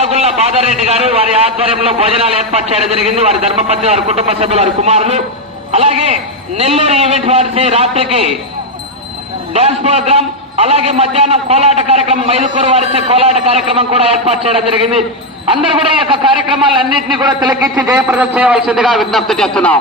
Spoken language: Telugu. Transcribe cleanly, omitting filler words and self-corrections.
పాలగుల్ల బాదారెడ్డి గారు వారి ఆధ్వర్యంలో భోజనాలు ఏర్పాటు చేయడం జరిగింది. వారి ధర్మపత్ని, వారి కుటుంబ సభ్యులు, వారి కుమారులు. అలాగే నెల్లూరు ఈవెంట్ వారి రాత్రికి డాన్స్ ప్రోగ్రాం, అలాగే మధ్యాహ్నం కోలాట కార్యక్రమం, మైదుకూరు వారిచే కోలాట కార్యక్రమం కూడా ఏర్పాటు చేయడం జరిగింది. అందరూ కూడా ఈ యొక్క కార్యక్రమాలన్నింటినీ కూడా తిలకించి జయప్రదం చేయవలసిందిగా విజ్ఞప్తి చేస్తున్నాం.